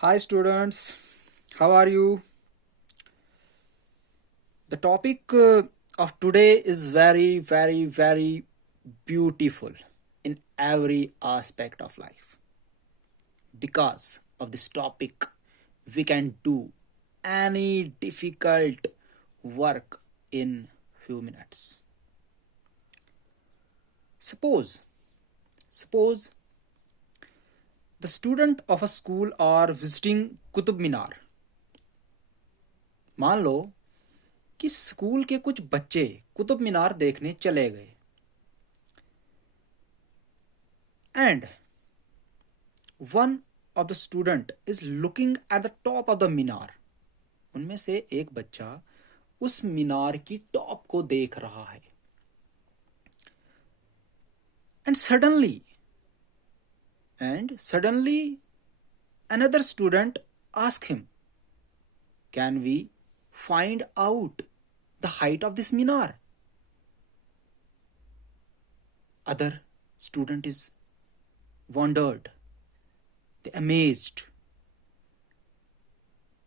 Hi students, how are you? The topic of today is very beautiful in every aspect of life. Because of this topic, we can do any difficult work in few minutes. Suppose the student of a school are visiting Qutub Minar. मान लो कि school के कुछ बच्चे कुतुब मीनार देखने चले गए and one of the student is looking at the top of the minar. उनमें से एक बच्चा उस मीनार की टॉप को देख रहा है and suddenly another student ask him, can we find out the height of this minar? Other student is wondered, they amazed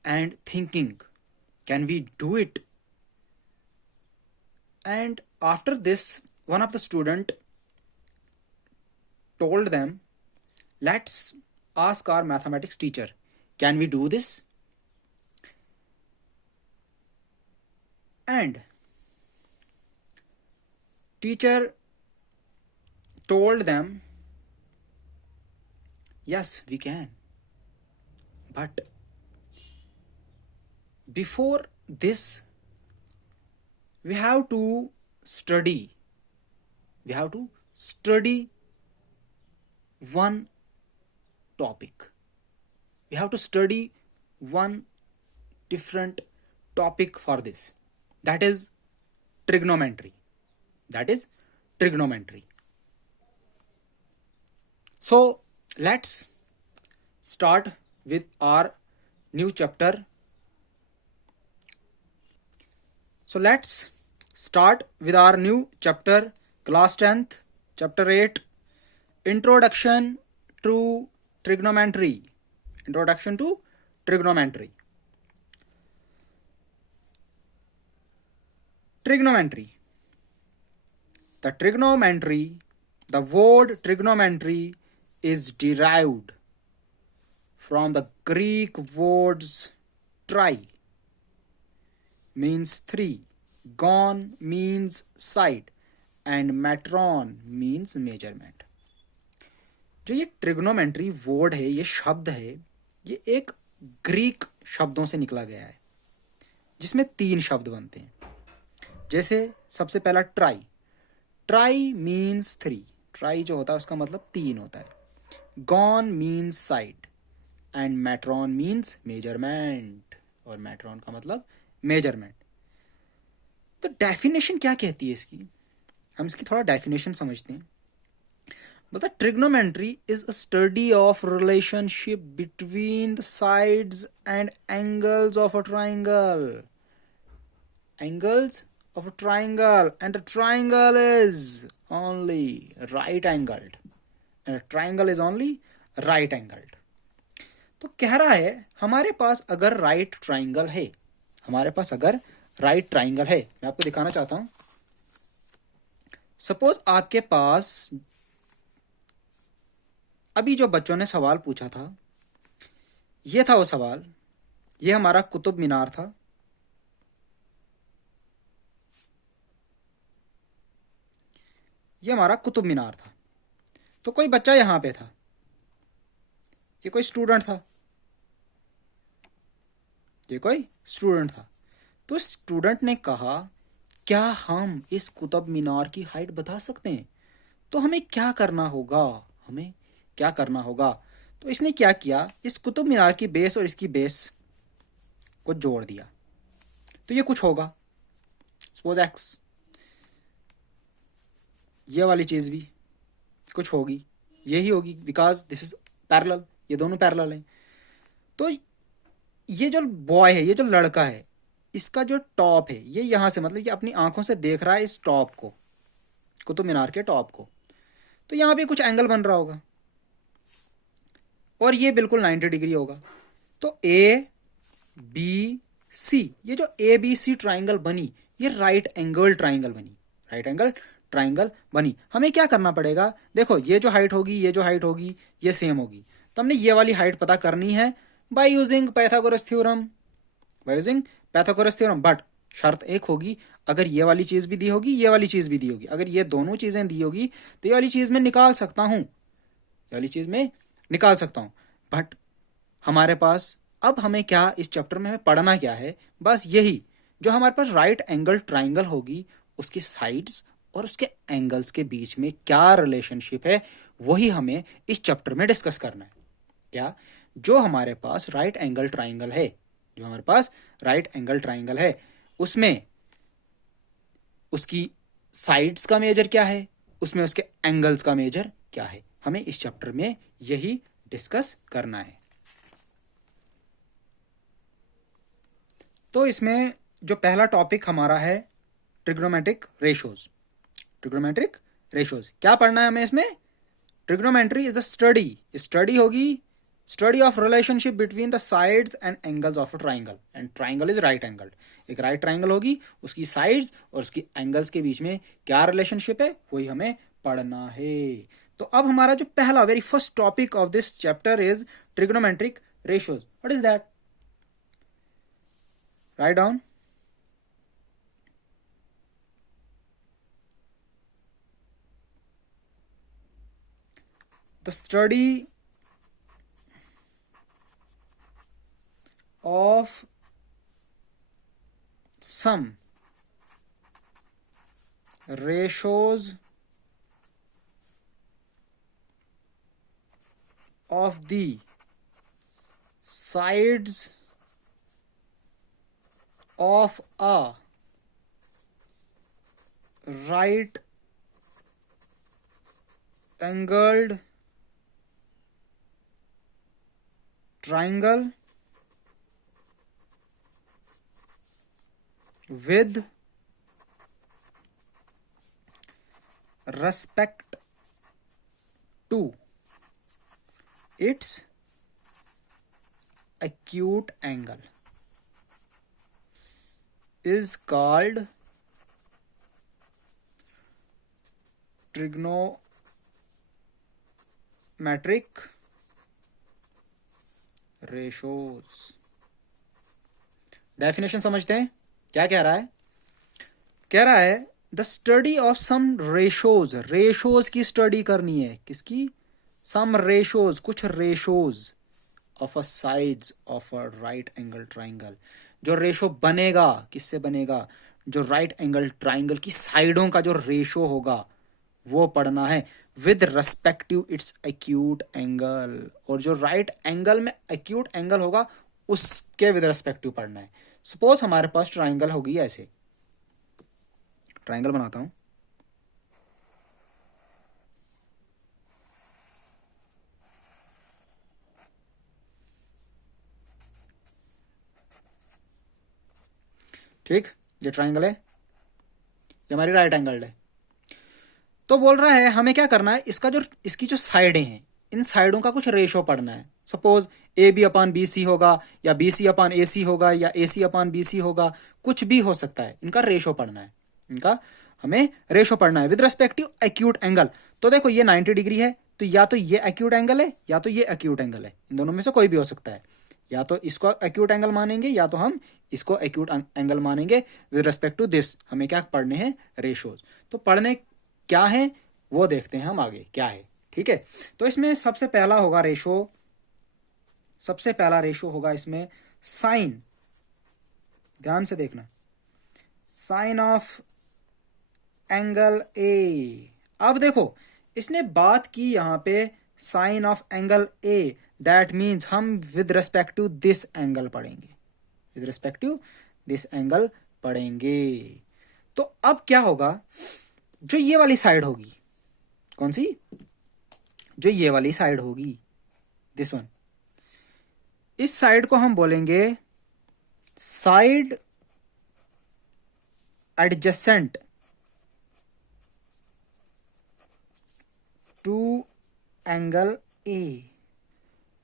and thinking, can we do it? And after this, one of the student told them, let's ask our mathematics teacher, can we do this? And teacher told them, yes, we can, but before this we have to study one topic. We have to study one different topic for this. That is trigonometry. So let's start with our new chapter. Class 10th, chapter 8, Introduction to Trigonometry. Trigonometry. The word trigonometry is derived from the Greek words tri means three, gon means side and metron means measurement. जो ये trigonometry word है, ये शब्द है, ये एक Greek शब्दों से निकला गया है जिसमें तीन शब्द बनते हैं. जैसे सबसे पहला ट्राई मीन्स थ्री. ट्राई जो होता है उसका मतलब तीन होता है. Gon means side and metron means measurement, और मेट्रॉन का मतलब मेजरमेंट. तो डेफिनेशन क्या कहती है इसकी, हम इसकी थोड़ा डेफिनेशन समझते हैं. मतलब trigonometry is a study of relationship between the sides and angles of a triangle. And the triangle is only right angled. तो कह रहा है हमारे पास अगर राइट ट्राइंगल है, मैं आपको दिखाना चाहता हूं. सपोज आपके पास अभी जो बच्चों ने सवाल पूछा था, ये था वो सवाल. ये हमारा कुतुब मीनार था. तो कोई बच्चा यहां पे था, ये कोई स्टूडेंट था. तो स्टूडेंट ने कहा, क्या हम इस कुतुब मीनार की हाइट बता सकते हैं? तो हमें क्या करना होगा? तो इसने क्या किया, इस कुतुब मीनार की बेस और इसकी बेस को जोड़ दिया. तो ये कुछ होगा. सपोज एक्स, ये वाली चीज भी कुछ होगी, यही होगी, बिकॉज दिस इज पैरेलल. ये दोनों पैरेलल हैं. तो ये जो बॉय है, ये जो लड़का है, इसका जो टॉप है, ये यहां से, मतलब ये अपनी आंखों से देख रहा है इस टॉप को, कुतुब मीनार के टॉप को. तो यहां पे कुछ एंगल बन रहा होगा और ये बिल्कुल 90 डिग्री होगा. तो ए बी सी, ये जो ए बी सी ट्राइंगल बनी, ये राइट एंगल ट्राइंगल बनी, राइट एंगल ट्राइंगल बनी। हमें क्या करना पड़ेगा, देखो ये जो हाइट होगी, ये जो हाइट होगी, ये सेम होगी, तो हमने ये वाली हाइट पता करनी है by using Pythagoras theorem, by using Pythagoras theorem. But शर्त एक होगी, अगर ये वाली चीज भी दी होगी, ये वाली चीज भी दी होगी, अगर ये दोनों चीजें दी होगी तो ये वाली चीज मैं निकाल सकता हूं, ये वाली चीज में निकाल सकता हूं। बट हमारे पास अब हमें क्या, इस चैप्टर में हमें पढ़ना क्या है, बस यही, जो हमारे पास राइट एंगल ट्राइंगल होगी, उसकी साइड्स और उसके एंगल्स के बीच में क्या रिलेशनशिप है, वही हमें इस चैप्टर में डिस्कस करना है। क्या, जो हमारे पास राइट एंगल ट्राइंगल है, जो हमारे पास राइट एंगल ट्राइंगल है, उसमें उसकी साइड्स का मेजर क्या है, उसमें उसके एंगल्स का मेजर क्या है, हमें इस चैप्टर में यही डिस्कस करना है। तो इसमें जो पहला टॉपिक हमारा है, ट्रिग्नोमेट्रिक रेशोज। ट्रिग्नोमेट्रिक रेशोज क्या पढ़ना है हमें इसमें, trigonometry is a study, study होगी, study of relationship between the sides and angles of a triangle, and triangle is right angle. एक राइट ट्राइंगल होगी, उसकी साइड्स और उसकी एंगल्स के बीच में क्या रिलेशनशिप है, वही हमें पढ़ना है। तो अब हमारा जो पहला very first topic of this chapter is trigonometric ratios. What is that, write down. The study of some ratios of the sides of a right angled triangle with respect to its acute angle is called trigonometric ratios। Definition समझते हैं, क्या कह रहा है, कह रहा है the study of some ratios, ratios की स्टडी करनी है, किसकी, सम रेशोज, कुछ ratios of a sides of a right angle triangle, जो रेशो बनेगा, किससे बनेगा, जो राइट एंगल ट्राइंगल की साइडों का जो रेशो होगा वो पढ़ना है, with respective it's acute angle, और जो राइट एंगल में एक्यूट एंगल होगा उसके विद रेस्पेक्टिव पढ़ना है। सपोज हमारे पास ट्राइंगल होगी ऐसे, ट्राइंगल बनाता हूं, ठीक, ये ट्राइंगल है, ये हमारी राइट एंगल है। तो बोल रहा है हमें क्या करना है, इसका जो, इसकी जो साइडें हैं, इन साइडों का कुछ रेशो पढ़ना है। Suppose A B upon B C होगा, या बी सी अपान ए सी होगा, या ए सी अपान बी सी होगा, कुछ भी हो सकता है, इनका रेशो पढ़ना है, इनका हमें रेशो पढ़ना है विद रेस्पेक्टिव एक्यूट एंगल। तो देखो ये 90 डिग्री है, तो या तो ये एक्यूट एंगल है या तो ये एक्यूट एंगल है, इन दोनों में से कोई भी हो सकता है, या तो इसको एक्यूट एंगल मानेंगे या तो हम इसको एक्यूट एंगल मानेंगे। विद रेस्पेक्ट टू दिस हमें क्या पढ़ने हैं, रेशोज। तो पढ़ने क्या है वो देखते हैं हम आगे क्या है, ठीक है। तो इसमें सबसे पहला होगा रेशो, सबसे पहला रेशो होगा इसमें साइन, ध्यान से देखना, साइन ऑफ एंगल ए। अब देखो इसने बात की यहां पे sine of angle A, that means हम with respect to this angle पढ़ेंगे, with respect to this angle पढ़ेंगे। तो अब क्या होगा, जो ये वाली साइड होगी, कौन सी, जो ये वाली साइड होगी, दिस वन, इस साइड को हम बोलेंगे side adjacent to angle A,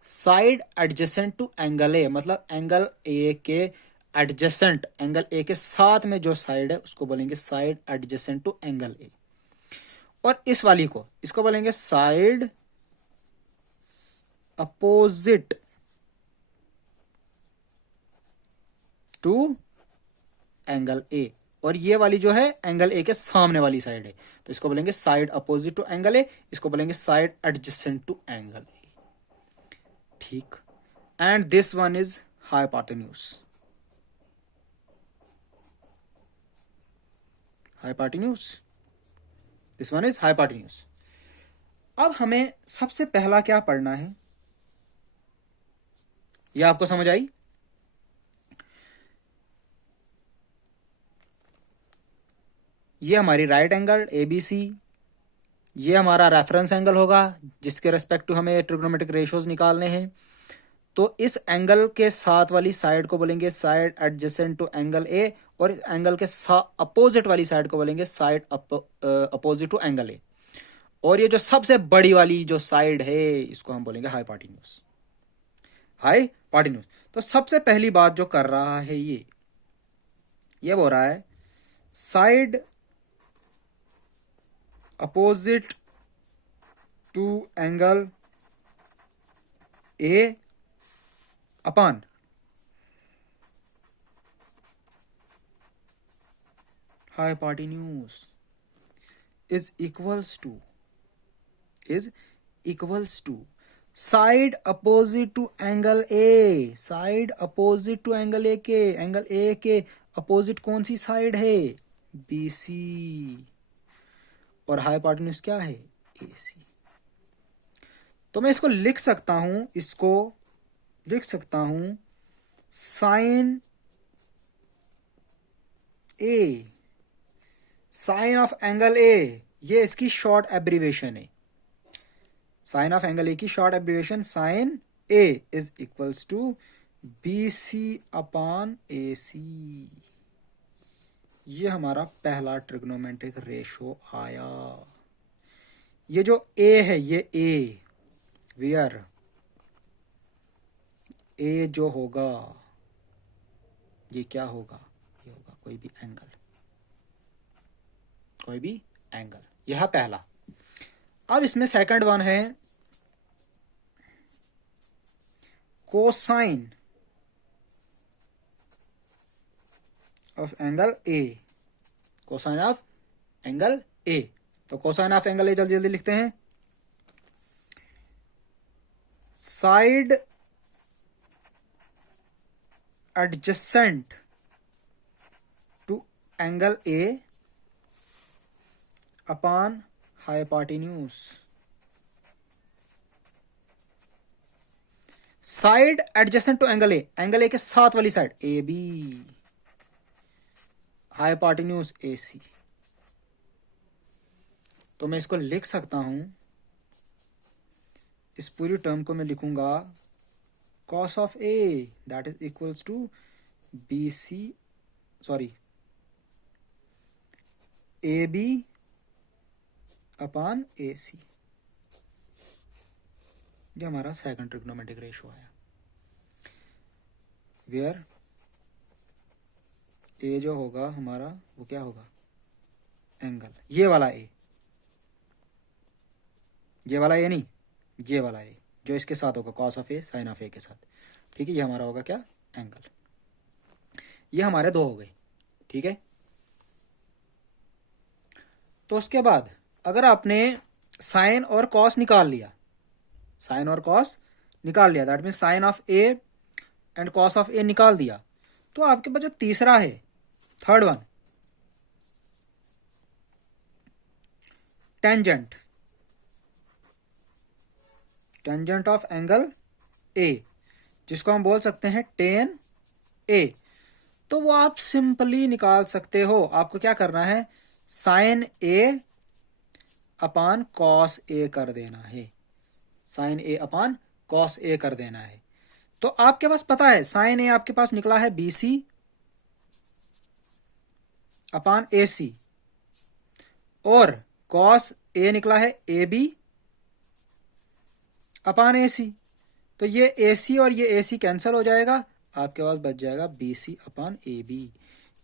side adjacent to angle A, मतलब एंगल ए के एडजेसेंट, एंगल ए के साथ में जो साइड है उसको बोलेंगे side adjacent to angle A. और इस वाली को, इसको बोलेंगे side opposite to angle A. और ये वाली जो है एंगल ए के सामने वाली साइड है, तो इसको बोलेंगे side opposite to angle A, इसको बोलेंगे side adjacent to angle A. ठीक। And this one is hypotenuse. Hypotenuse, this one is hypotenuse. अब हमें सबसे पहला क्या पढ़ना है, ये आपको समझ आई? ये हमारी right angle A B C, ये हमारा रेफरेंस एंगल होगा जिसके रेस्पेक्ट टू हमें ट्रिग्नोमेट्रिक रेशियोज निकालने हैं। तो इस एंगल के साथ वाली साइड को बोलेंगे side adjacent to angle A, और इस एंगल के अपोजिट वाली साइड को बोलेंगे side opposite to angle A. और ये जो सबसे बड़ी वाली जो साइड है इसको हम बोलेंगे हाइपोटेन्यूज। हाइपोटेन्यूज। तो सबसे पहली बात जो कर रहा है ये बोल रहा है side opposite to angle A upon hypotenuse is equals to side opposite to angle A. Side opposite to angle A के, एंगल ए के अपोजिट कौन सी साइड है? B C. और हाइपोटेन्यूज क्या है? ए सी। तो मैं इसको लिख सकता हूं, इसको लिख सकता हूं sine A, sine of angle A, ये इसकी शॉर्ट एब्रीवेशन है। साइन ऑफ एंगल ए की short abbreviation sine A is equals to B C upon A C. ये हमारा पहला ट्रिग्नोमेट्रिक रेशो आया। ये जो ए है, ये ए, वेयर ए जो होगा ये क्या होगा? ये होगा कोई भी एंगल, कोई भी एंगल। यह पहला। अब इसमें सेकंड वन है cosine of angle A. Cosine of angle A. तो कोसाइन ऑफ एंगल ए जल्दी जल्दी लिखते हैं। Side adjacent to angle A upon hypotenuse. Side adjacent to angle A के साथ वाली side A B, hypotenuse A C. तो मैं इसको लिख सकता हूं, इस पूरी टर्म को मैं लिखूंगा cos of A that is equals to B C, sorry A B upon A C. ये हमारा सेकंड ट्रिग्नोमेट्रिक रेशियो आया, वेयर ए जो होगा हमारा वो क्या होगा? एंगल। ये वाला ए, ये वाला ए नहीं, ये वाला ए जो इसके साथ होगा cos of A sine of A के साथ। ठीक है, ये हमारा होगा क्या? एंगल। ये हमारे दो हो गए। ठीक है। तो उसके बाद अगर आपने साइन और कॉस निकाल लिया, साइन और कॉस निकाल लिया, that mean sine of A and cos of A निकाल दिया, तो आपके पास जो तीसरा है, third one, tangent, tangent of angle A, जिसको हम बोल सकते हैं टेन ए। तो वो आप सिंपली निकाल सकते हो। आपको क्या करना है? Sign A upon cos A कर देना है। Sign A upon cos A कर देना है। तो आपके पास पता है साइन ए आपके पास निकला है बी सी अपॉन ए सी, और कॉस ए निकला है ए बी अपॉन ए सी। तो ये AC और ये AC कैंसिल हो जाएगा, आपके पास बच जाएगा BC अपान AB।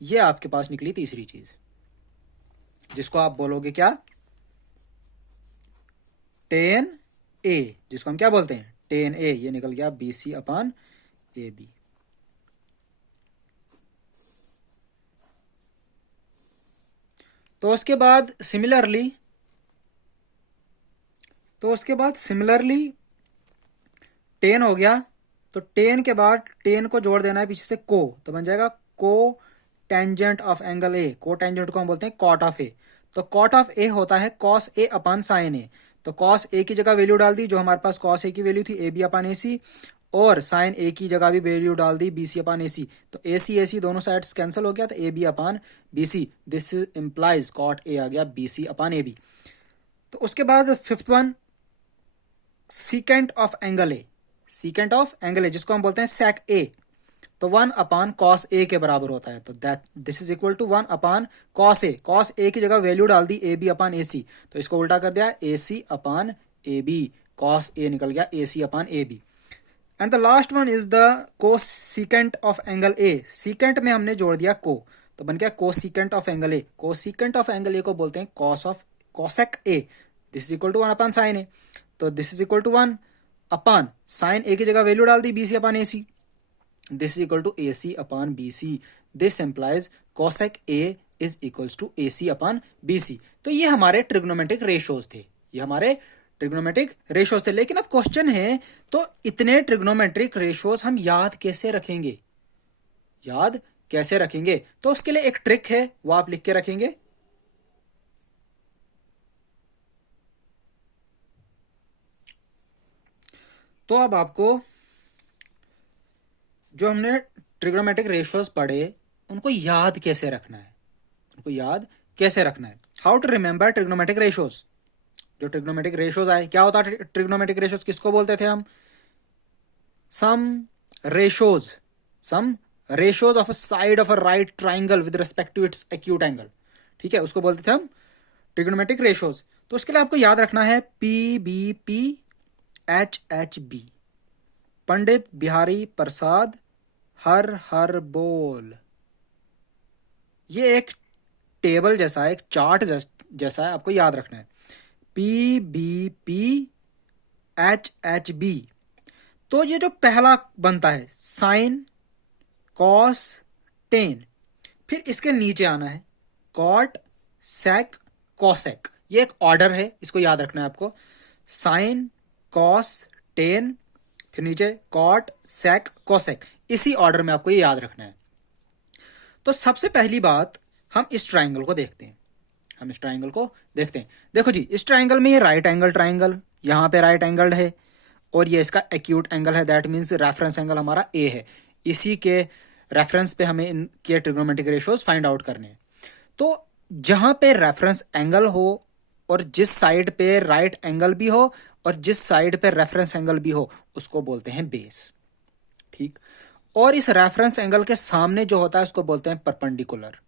ये आपके पास निकली तीसरी चीज, जिसको आप बोलोगे क्या, टेन ए, जिसको हम क्या बोलते हैं, टेन ए। ये निकल गया BC अपान AB। तो उसके बाद सिमिलरली टेन हो गया, तो टेन के बाद टेन को जोड़ देना है पीछे से को, तो बन जाएगा को टेंजेंट ऑफ एंगल ए। को टेंजेंट को हम बोलते हैं कॉट ऑफ ए। तो कॉट ऑफ ए होता है cos A upon sine A. तो कॉस ए की जगह वैल्यू डाल दी, जो हमारे पास कॉस ए की वैल्यू थी AB अपान AC, और साइन ए की जगह भी वैल्यू डाल दी BC अपान AC। तो AC दोनों साइड्स कैंसिल हो गया, तो AB upon BC। This implies cot A आ गया BC अपान AB। तो उसके बाद fifth one, secant of angle A. Secant of angle A जिसको हम बोलते हैं सेक ए, तो 1 अपान कॉस ए के बराबर होता है। तो that this is equal to 1 upon cos A. Cos A की जगह वैल्यू डाल दी AB अपान AC, तो इसको उल्टा कर दिया AC upon AB। Cos A निकल गया AC upon AB। And the last one is the cosecant of angle A. Secant में हमने जोड़ दिया को, तो बन गया cosecant of angle A. Cosecant of angle A को बोलते हैं cos of cosec A. This is equal to 1 upon sine A, तो this is equal to 1 upon sine A की जगह वैल्यू डाल दी BC upon AC। This is equal to AC upon BC। This implies cosec A is equals to AC upon BC। तो ये हमारे trigonometric ratios थे, ये हमारे ट्रिग्नोमेट्रिक रेशियोज थे। लेकिन अब क्वेश्चन है, तो इतने ट्रिग्नोमेट्रिक रेशियोज हम याद कैसे रखेंगे, याद कैसे रखेंगे? तो उसके लिए एक ट्रिक है, वो आप लिख के रखेंगे। तो अब आपको जो हमने ट्रिग्नोमेट्रिक रेशियोज पढ़े, उनको याद कैसे रखना है, उनको याद कैसे रखना है। How to remember trigonometric ratios. जो ट्रिग्नोमेट्रिक रेशियोज आए, क्या होता है ट्रिग्नोमेट्रिक रेशियोज, किसको बोलते थे हम, some ratios of a side of a right triangle with respect to its acute angle. ठीक है, उसको बोलते थे हम ट्रिग्नोमेट्रिक रेशियोज। तो उसके लिए आपको याद रखना है PBP HHB, पंडित बिहारी प्रसाद हर हर बोल। ये एक टेबल जैसा है, एक चार्ट जैसा है, आपको याद रखना है। PBP HHB। तो ये जो पहला बनता है साइन कॉस टेन, फिर इसके नीचे आना है कॉट सेक कॉसेक। ये एक ऑर्डर है, इसको याद रखना है आपको। साइन कॉस टेन, फिर नीचे कॉट सेक कोसेक, इसी ऑर्डर में आपको ये याद रखना है। तो सबसे पहली बात, हम इस ट्राइंगल को देखते हैं, देखो जी, इस ट्राइंगल में ये राइट एंगल ट्राइंगल, यहाँ पे राइट एंगल है, और ये इसका एक्यूट एंगल है, दैट मीन्स रेफरेंस एंगल हमारा A है। इसी के रेफरेंस पे हमें इनके ट्रिग्नोमेट्रिक रेशियोज फाइंड आउट करने हैं। तो जहां पे रेफरेंस एंगल हो, और जिस साइड पे राइट एंगल भी हो, और जिस साइड पे रेफरेंस एंगल भी हो, उसको बोलते हैं बेस। ठीक, और इस रेफरेंस एंगल के सामने जो होता है उसको बोलते हैं परपेंडिकुलर।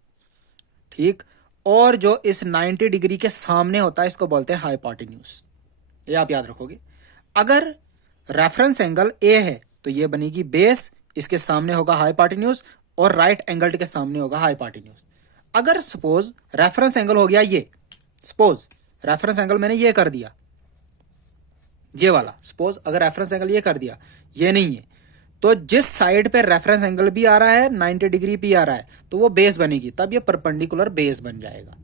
ठीक, और जो इस 90 डिग्री के सामने होता है इसको बोलते हैं हाइपोटेन्यूज। ये आप याद रखोगे। अगर रेफरेंस एंगल A है तो ये बनेगी बेस, इसके सामने होगा हाइपोटेन्यूज, और राइट एंगल के सामने होगा हाइपोटेन्यूज। अगर सपोज रेफरेंस एंगल हो गया ये, सपोज रेफरेंस एंगल मैंने ये कर दिया, ये वाला, सपोज अगर रेफरेंस एंगल ये कर दिया, ये नहीं है, तो जिस साइड पे रेफरेंस एंगल भी आ रहा है 90 डिग्री भी आ रहा है, तो वो बेस बनेगी, तब ये परपेंडिकुलर बेस बन जाएगा।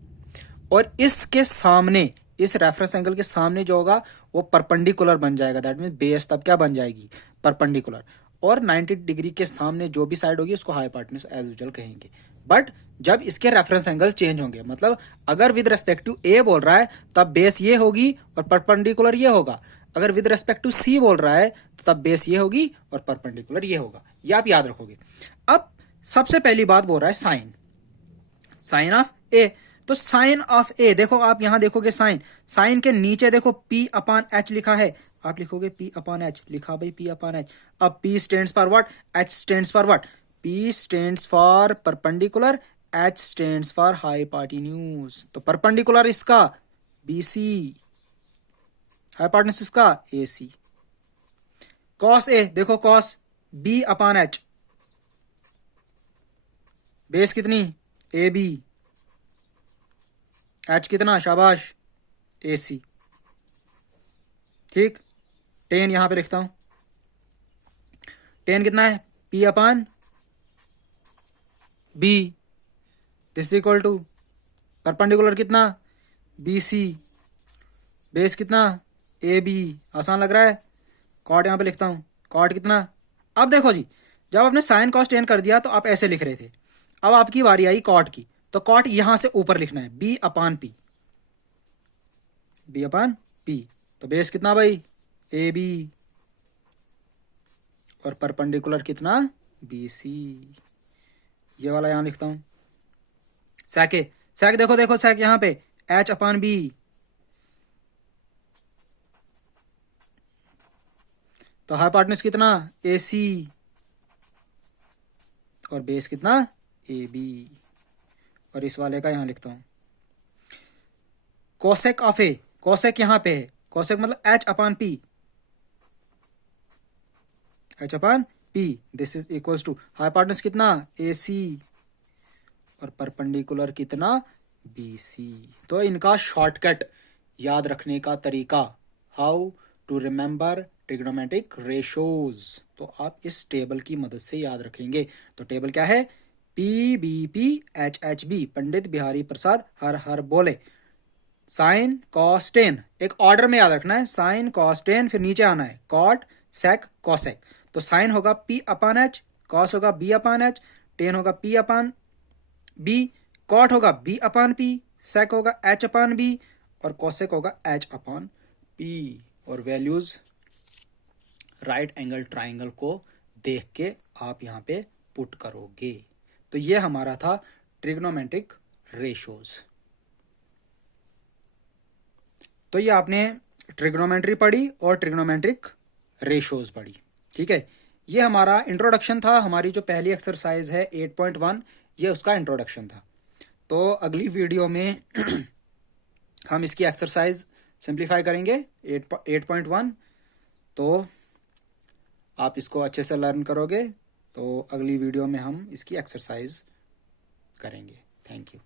और इसके सामने, इस रेफरेंस एंगल के सामने जो होगा वो परपेंडिकुलर बन जाएगा, दैट मीन बेस तब क्या बन जाएगी, परपेंडिकुलर। और 90 डिग्री के सामने जो भी साइड होगी उसको हाइपोटेन्यूज एज यूजुअल कहेंगे। बट जब इसके रेफरेंस एंगल चेंज होंगे, मतलब अगर विद रेस्पेक्ट टू A बोल रहा है तब बेस ये होगी और परपेंडिकुलर ये होगा। अगर विद रेस्पेक्ट टू C बोल रहा है तो तब बेस ये होगी और परपेंडिकुलर ये होगा। ये आप याद रखोगे। अब सबसे पहली बात बोल रहा है साइन ऑफ A। तो साइन ऑफ A, देखो आप यहां देखोगे साइन के नीचे देखो P अपान H लिखा है, आप लिखोगे P अपान H, लिखा भाई P अपान H। अब P stands for what, H stands for what, P stands for perpendicular, H stands for hypotenuse. तो परपेंडिकुलर इसका BC, हाइपोटेन्यूज इसका AC। कॉस ए, देखो कॉस बी अपान एच, बेस कितनी ए बी, एच कितना शाबाश ए सी, ठीक। Ten यहां पे लिखता हूं, टेन कितना है P upon B, this equal to perpendicular कितना बी सी, बेस कितना ए बी, आसान लग रहा है। कॉट यहां पे लिखता हूं, कॉट कितना, अब देखो जी, जब आपने साइन कॉस टेन कर दिया तो आप ऐसे लिख रहे थे, अब आपकी बारी आई कॉट की, तो कॉट यहां से ऊपर लिखना है बी अपान पी, बी अपान पी, तो बेस कितना भाई ए बी, और परपेंडिकुलर कितना बी सी, ये वाला यहां लिखता हूं। सेक ए, सेक देखो देखो सेक यहां पे एच अपान बी, तो हाइपोटेन्यूज कितना ए सी, और बेस कितना ए बी, और इस वाले का यहां लिखता हूं कोसेक ऑफ ए, कोसेक यहां पे है, कोसेक मतलब H upon P, H upon P, this is equals to hypotenuse कितना ए सी, और परपेंडिकुलर कितना बी सी। तो इनका शॉर्टकट याद रखने का तरीका, how to remember trigonometric ratios, तो आप इस टेबल की मदद से याद रखेंगे। तो टेबल क्या है, P B P H H B, Pandit Bihari Prasad हर हर बोले, साइन कॉस टेन, एक ऑर्डर में याद रखना है, साइन कॉस टेन, फिर नीचे आना है कॉट सेक कॉसेक, तो साइन होगा पी अपान एच, कॉस होगा बी अपान एच, टेन होगा पी अपान बी, कॉट होगा बी अपान पी, सेक होगा एच अपान बी, और कॉसेक होगा एच अपान पी, और वैल्यूज राइट एंगल ट्राइंगल को देख के आप यहाँ पे पुट करोगे। तो ये हमारा था ट्रिग्नोमेट्रिक रेशोज। तो ये आपने ट्रिग्नोमेट्री पढ़ी और ट्रिग्नोमेट्रिक रेशोज पढ़ी, ठीक है। ये हमारा इंट्रोडक्शन था, हमारी जो पहली एक्सरसाइज है 8.1, ये उसका इंट्रोडक्शन था। तो अगली वीडियो में हम इसकी एक्सरसाइज सिंप्लीफाई करेंगे 8.1, तो आप इसको अच्छे से लर्न करोगे, तो अगली वीडियो में हम इसकी एक्सरसाइज करेंगे। Thank you.